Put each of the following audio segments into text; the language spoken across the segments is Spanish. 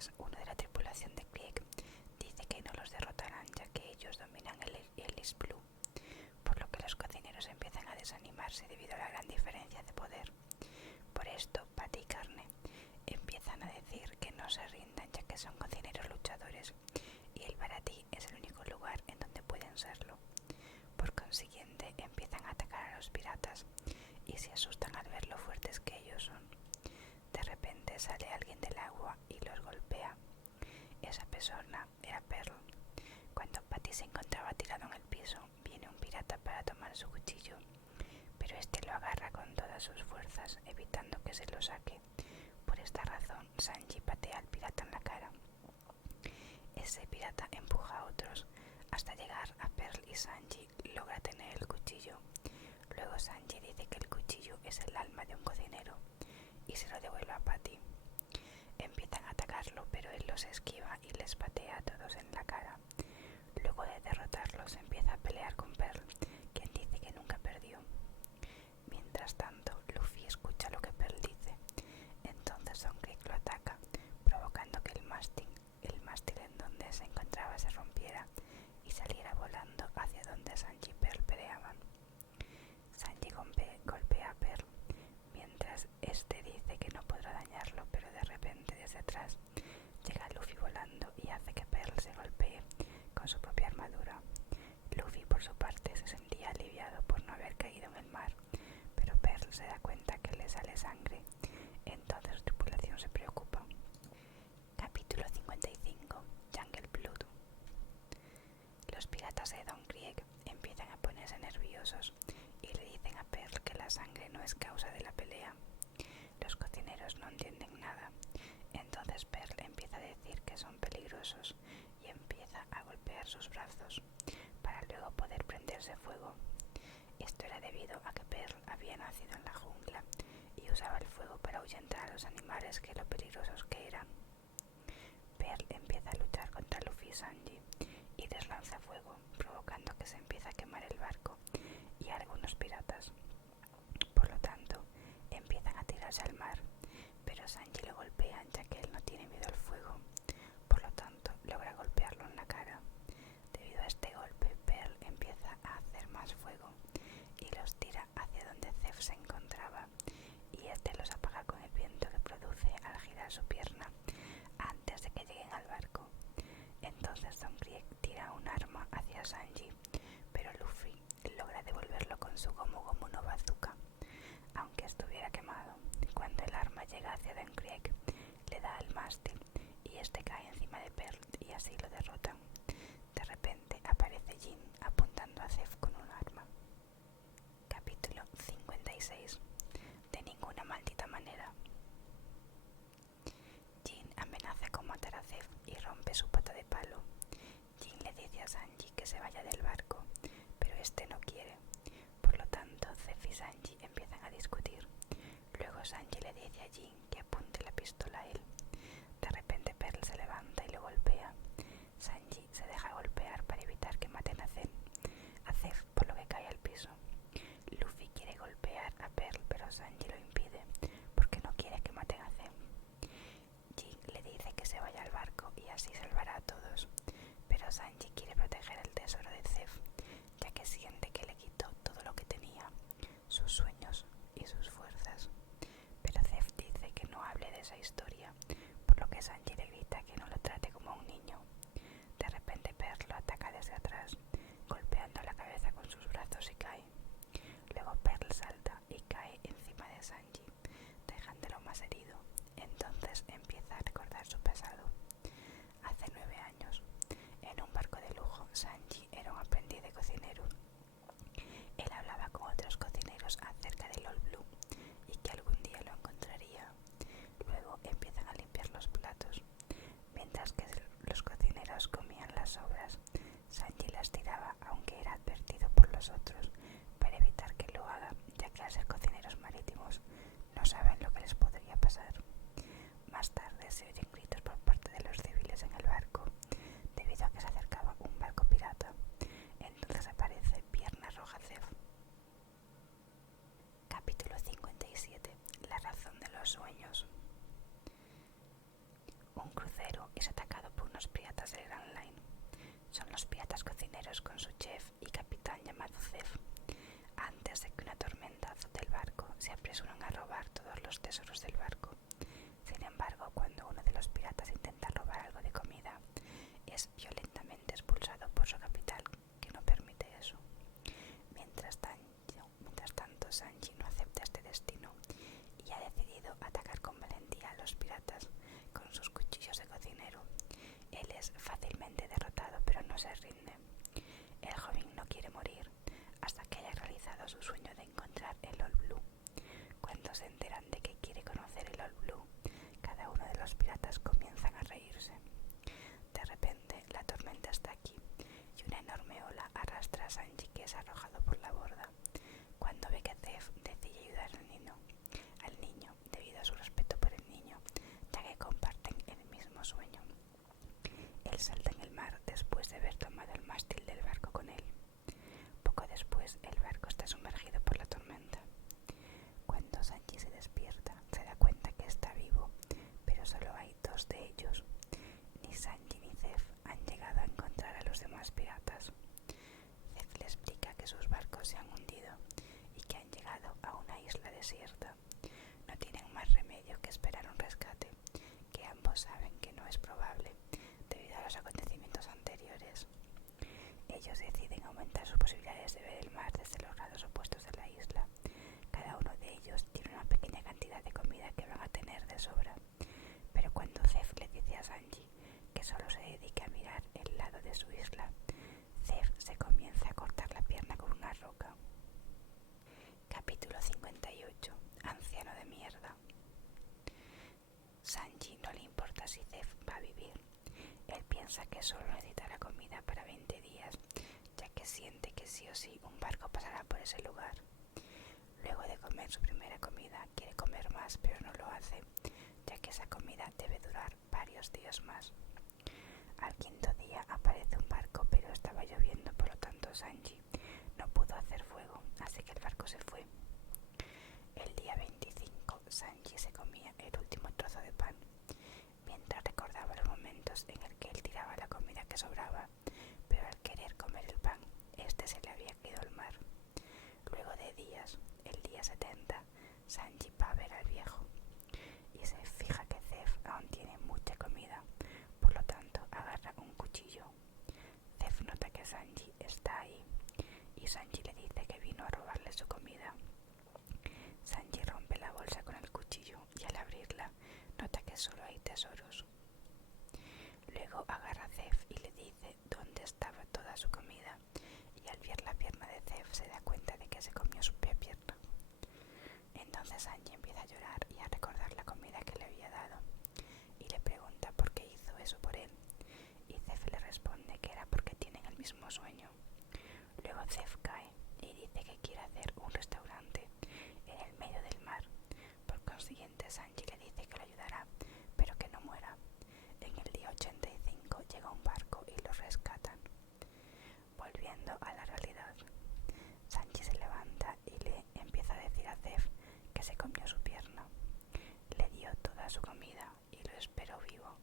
Entonces uno de la tripulación de Krieg dice que no los derrotarán ya que ellos dominan el East Blue, por lo que los cocineros empiezan a desanimarse debido a la gran diferencia de poder. Por esto, Patty y Carne empiezan a decir que no se rindan ya que son cocineros luchadores y el Baratí es el único lugar en donde pueden serlo. Por consiguiente, empiezan a atacar a los piratas y se asustan al ver lo fuertes que ellos son. De repente sale alguien del agua y los golpea. Esa persona era Pearl. Cuando Patty se encontraba tirado en el piso, viene un pirata para tomar su cuchillo, pero este lo agarra con todas sus fuerzas, evitando que se lo saque. Por esta razón, Sanji patea al pirata en la cara. Ese pirata empuja a otros hasta llegar a Pearl y Sanji logra tener el cuchillo. Luego Sanji dice que el cuchillo es el alma de un cocinero y se lo devuelve a Patty. Empiezan a atacarlo, pero él los esquiva y les patea a todos en la cara. Luego de derrotarlos empieza a pelear con Pearl, quien dice que nunca perdió. Mientras tanto, Luffy escucha lo que Pearl dice. Entonces Don Krieg lo ataca, provocando que el mástil en donde se encontraba se rompiera y saliera volando hacia donde Sanji y Pearl peleaban. Sanji golpea a Pearl, mientras este dice que no podrá dañarlo, pero de repente desde atrás llega Luffy volando y hace que Pearl se golpee con su propia armadura. Luffy por su parte se sentía aliviado por no haber caído en el mar, pero Pearl se da cuenta que le sale sangre, entonces su tripulación se preocupa. Capítulo 55. Jungle Blood. Los piratas de Don Krieg empiezan a ponerse nerviosos y le dicen a Pearl que la sangre no es causa de la pelea. Los cocineros no entienden nada, entonces Pearl empieza a decir que son peligrosos y empieza a golpear sus brazos para luego poder prenderse fuego. Esto era debido a que Pearl había nacido en la jungla y usaba el fuego para ahuyentar a los animales que lo peligrosos que eran. Pearl empieza a luchar contra Luffy y Sanji y les lanza fuego, provocando que se empiece a quemar el barco y algunos piratas. Por lo tanto, empiezan a tirarse al mar, pero Sanji lo golpean ya que él no tiene miedo al fuego. Por lo tanto, logra golpearlo en la cara. Debido a este golpe, Pearl empieza a hacer más fuego y los tira hacia donde Zeff se encontraba, y este los apaga con el viento que produce al girar su pierna antes de que lleguen al barco. Entonces Don Krieg tira un arma hacia Sanji, pero Luffy logra devolverlo con su Gomu Gomu no Bazooka, aunque estuviera quemado. Cuando el arma llega hacia Don Krieg, le da al mástil y este cae encima de Pearl y así lo derrotan. De repente aparece Jin apuntando a Zeff con un arma. Capítulo 56. De ninguna maldita manera. Jin amenaza con matar a Zeff y rompe su pata de palo. Jin le dice a Sanji que se vaya del barco, pero este no quiere. Por lo tanto, Zeff y Sanji empiezan a discutir. Luego Sanji le dice a Jin que apunte la pistola a él. De repente Pearl se levanta y lo golpea. Sanji se deja golpear para evitar que maten a Zeff, por lo que cae al piso. Luffy quiere golpear a Pearl, pero Sanji lo impide porque no quiere que maten a Zeff. Jin le dice que se vaya al barco y así salvará a todos, pero Sanji quiere proteger el tesoro de Zeff, ya que siente que le quitó todo lo que tenía, sus sueños y sus fuerzas. Pero Zeff dice que no hable de esa historia, por lo que Sanji le grita que no lo trate como a un niño. De repente Pearl lo ataca desde atrás, golpeando la cabeza con sus brazos y cae. Luego Pearl salta y cae encima de Sanji, dejándolo más herido. Entonces empieza a recordar su pasado. Hace 9 años, en un barco de lujo, Sanji era un aprendiz de cocinero. Él hablaba con otros cocineros acerca del All Blue y que algún día lo encontraría. Luego empiezan a limpiar los platos. Mientras que los cocineros comían las sobras, Sanji las tiraba, aunque era advertido por los otros para evitar que lo hagan, ya que al ser cocineros marítimos no saben lo que les podría pasar. Más tarde se oyen gritos por parte de los civiles en el barco, debido a que se acercaba un barco pirata. Entonces aparece Pierna Roja Zeff. Capítulo 57. La razón de los sueños. Un crucero se rinde. El joven no quiere morir hasta que haya realizado su sueño de encontrar el All Blue. Cuando se enteran de que quiere conocer el All Blue, cada uno de los piratas comienzan a reírse. De repente, la tormenta está aquí y una enorme ola arrastra a Sanji, que es arrojado por la borda. Cuando ve que Zef decide ayudar al niño debido a su respeto por el niño, ya que comparten el mismo sueño. Él salta en el mar después de haber tomado el mástil del barco con él. Poco después, el barco está sumergido por la tormenta. Cuando Sanji se despierta, se da cuenta que está vivo, pero solo hay dos de ellos. Ni Sanji ni Zef han llegado a encontrar a los demás piratas. Zef le explica que sus barcos se han hundido y que han llegado a una isla desierta. No tienen más remedio que esperar un rescate, que ambos saben que no es probable debido a los acontecimientos anteriores. Ellos deciden aumentar sus posibilidades de ver el mar desde los lados opuestos de la isla. Cada uno de ellos tiene una pequeña cantidad de comida que van a tener de sobra, pero cuando Zef le dice a Sanji que solo se dedique a mirar el lado de su isla, Zef se comienza a cortar la pierna con una roca. Capítulo 58. Anciano de mierda. Sanji no le importa si Zef va a vivir. Él piensa que solo necesitará comida para 20 días, ya que siente que sí o sí un barco pasará por ese lugar. Luego de comer su primera comida, quiere comer más, pero no lo hace, ya que esa comida debe durar varios días más. Al quinto día aparece un barco, pero estaba lloviendo, por lo tanto Sanji no pudo hacer fuego, así que el barco se fue. El día 25, Sanji se comía el último trozo de pan, mientras recordaba los momentos en el que él tiraba la comida que sobraba, pero al querer comer el pan, este se le había caído al mar. Luego de días, el día 70, Sanji va a ver al viejo y se fija que Zef aún tiene mucha comida, por lo tanto agarra un cuchillo. Zef nota que Sanji está ahí y Sanji le dice que vino a robarle su comida. Sanji rompe la bolsa con el cuchillo y al abrirla nota que solo hay tesoros. Luego agarra a Zef y le dice dónde estaba toda su comida, y al ver la pierna de Zef se da cuenta de que se comió su propia pierna. Entonces Sanji empieza a llorar y a recordar la comida que le había dado, y le pregunta por qué hizo eso por él, y Zef le responde que era porque tienen el mismo sueño. Luego Zef cae y dice que quiere hacer un restaurante en el medio del mar. Por consiguiente, Sanji le dice que lo ayudará, pero que no muera. En el día 85 llega un barco y los rescatan. Volviendo a la realidad, Sanji se levanta y le empieza a decir a Zef que se comió su pierna. Le dio toda su comida y lo esperó vivo,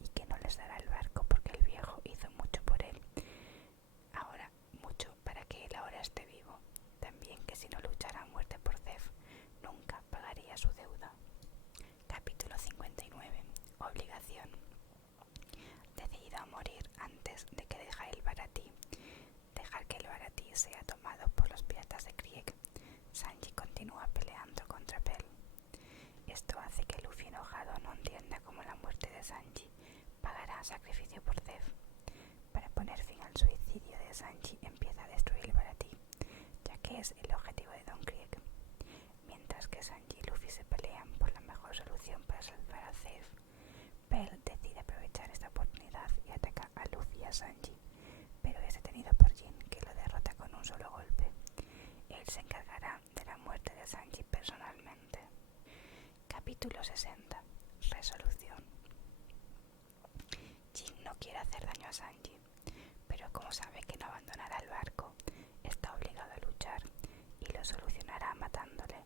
y que no les dará el barco porque el viejo hizo mucho por él. Ahora, mucho para que él ahora esté vivo. También que si no luchara a muerte por Zef, nunca pagaría su deuda. Capítulo 59. Obligación. Decidido a morir antes de que dejar que el Baratí sea tomado por los piratas de Krieg, Sanji continúa peleando contra Pell. Esto hace que Luffy, enojado, no entienda cómo la muerte de Sanji pagará sacrificio por Zef. Para poner fin al suicidio de Sanji, empieza a destruir el Baratí, ya que es el objetivo de Don Krieg. Mientras que Sanji y Luffy se pelean por la mejor solución para salvar a Zef, Pell decide aprovechar esta oportunidad y ataca a Luffy y a Sanji, pero es detenido por Jin, que lo derrota con un solo golpe. Él se encargará de la muerte de Sanji personalmente. Capítulo 60. Resolución. Jin no quiere hacer daño a Sanji, pero como sabe que no abandonará el barco, está obligado a luchar y lo solucionará matándole.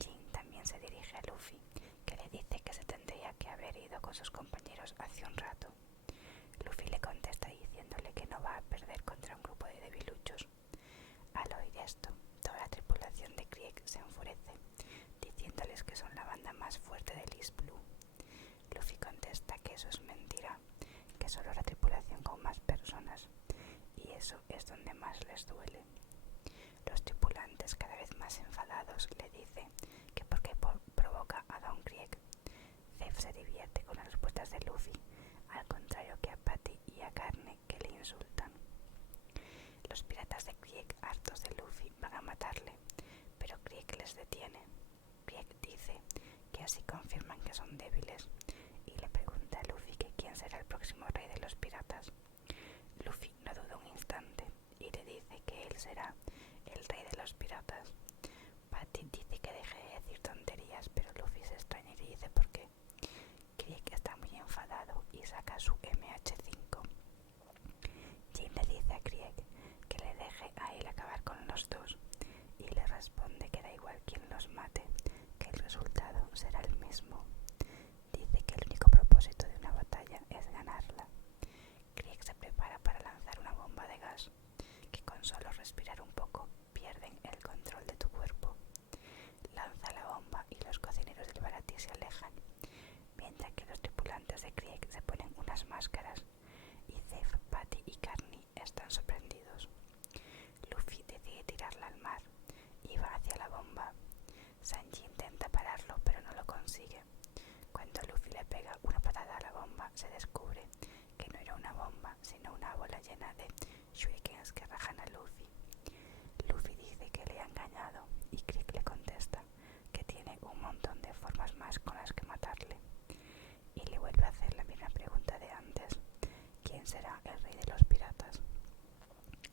Jin también se dirige a Luffy, que le dice que se tendría que haber ido con sus compañeros hace un rato. Luffy le contesta diciéndole que no va a perder contra un grupo de debiluchos. Al oír esto, toda la tripulación de Krieg se enfurece, diciéndoles que son la banda más fuerte del East Blue. Luffy contesta que eso es mentira, que solo la tripulación con más personas, y eso es donde más les duele. Los tripulantes, cada vez más enfadados, le dicen que porque provoca a Don Krieg. Zef se divierte con las respuestas de Luffy, al contrario que a Patty y y a Carne, que le insultan. Los piratas de Krieg, hartos de Luffy, van a matarle, pero Krieg les detiene. Krieg dice que así confirman que son débiles y le pregunta a Luffy que quién será el próximo rey de los piratas. Luffy no duda un instante y le dice que él será el rey de los piratas. Patty dice que deje de decir tonterías, pero Luffy se extraña y le dice por qué. Krieg está muy enfadado y saca su MH5. Jin le dice a Krieg que le deje a él acabar con los dos y le responde que da igual quién los mate, que el resultado será el mismo. Dice que el único propósito de una batalla es ganarla. Krieg se prepara para lanzar una bomba de gas, que con solo respirar un poco pierden el control de tu cuerpo. Lanza la bomba y los cocineros del Baratie se alejan, mientras que los tripulantes de Krieg se ponen unas máscaras y Zeff, Patty y Carney están sorprendidos. Luffy decide tirarla al mar y va hacia la bomba. Sanji intenta pararlo pero no lo consigue. Cuando Luffy le pega una patada a la bomba, se descubre que no era una bomba, sino una bola llena de shurikens que rajan a Luffy. Luffy dice que le ha engañado y Krieg le contesta que tiene un montón de formas más con las que matarle. Y le vuelve a hacer la misma pregunta de antes: ¿quién será el rey de los piratas?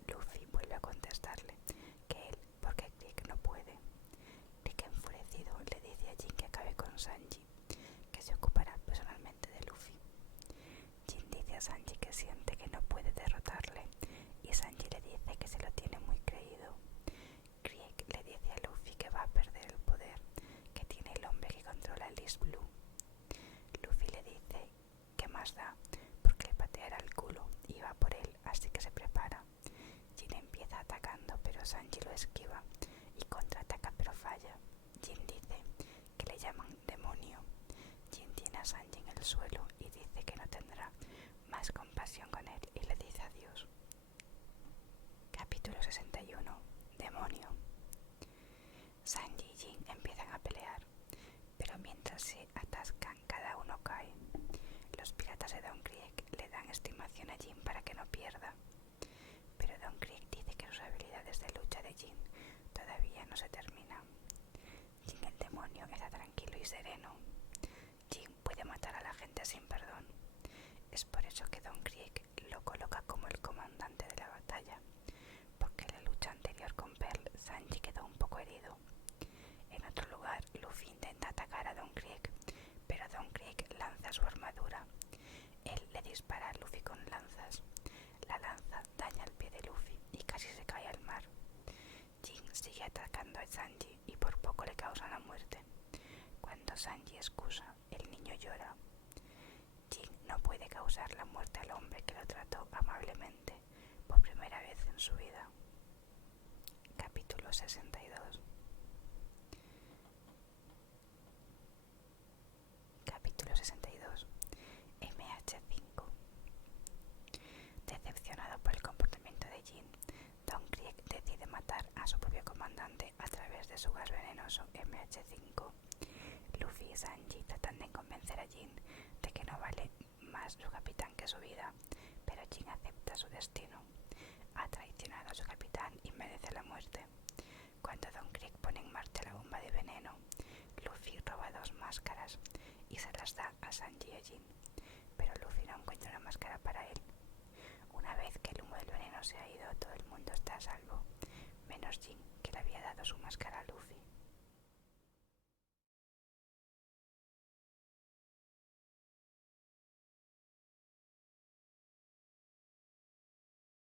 Luffy vuelve a contestarle que él, porque Krieg no puede. Krieg, enfurecido, le dice a Jin que acabe con Sanji, que se ocupará personalmente de Luffy. Jin dice a Sanji que siente que no puede derrotarle y Sanji le dice que se lo tiene muy creído. Krieg le dice a Luffy que va a perder el poder que tiene el hombre que controla el East Blue. Luffy le dice que más da porque le pateará el culo y va por él, así que se prepara. Jin empieza atacando pero Sanji lo esquiva y contraataca pero falla. Jin dice que le llaman demonio. Jin tiene a Sanji en el suelo y dice que no tendrá más compasión con él y le dice adiós. Capítulo 61. Demonio. Sanji y Jin empiezan a pelear, pero mientras se atascan cada uno cae. Los piratas de Don Krieg le dan estimación a Jin para que no pierda, pero Don Krieg dice que sus habilidades de lucha de Jin todavía no se terminan. Jin el demonio está tranquilo y sereno. Jin puede matar a la gente sin perdón. Es por eso que Don Krieg lo coloca como el comandante de la batalla, porque en la lucha anterior con Pearl, Sanji quedó un poco herido. En otro lugar, Luffy intenta atacar a Don Krieg, pero Don Krieg lanza su armadura. Él le dispara a Luffy con lanzas. La lanza daña el pie de Luffy y casi se cae al mar. Jin sigue atacando a Sanji y por poco le causa la muerte. Cuando Sanji excusa, el niño llora. Jin no puede causar la muerte al hombre que lo trató amablemente por primera vez en su vida. Capítulo 62. Capítulo 62. MH5. Decepcionado por el comportamiento de Jin, Don Krieg decide matar a su propio comandante a través de su gas venenoso MH5. Luffy y Sanji tratan de convencer a Jin de que no vale más su capitán que su vida, pero Jin acepta su destino. Ha traicionado a su capitán y merece la muerte. Cuando Don Krieg pone en marcha la bomba de veneno, Luffy roba dos máscaras y se las da a Sanji y a Jin, pero Luffy no encuentra una máscara para él. Una vez que el humo del veneno se ha ido, todo el mundo está a salvo, menos Jin, que le había dado su máscara a Luffy.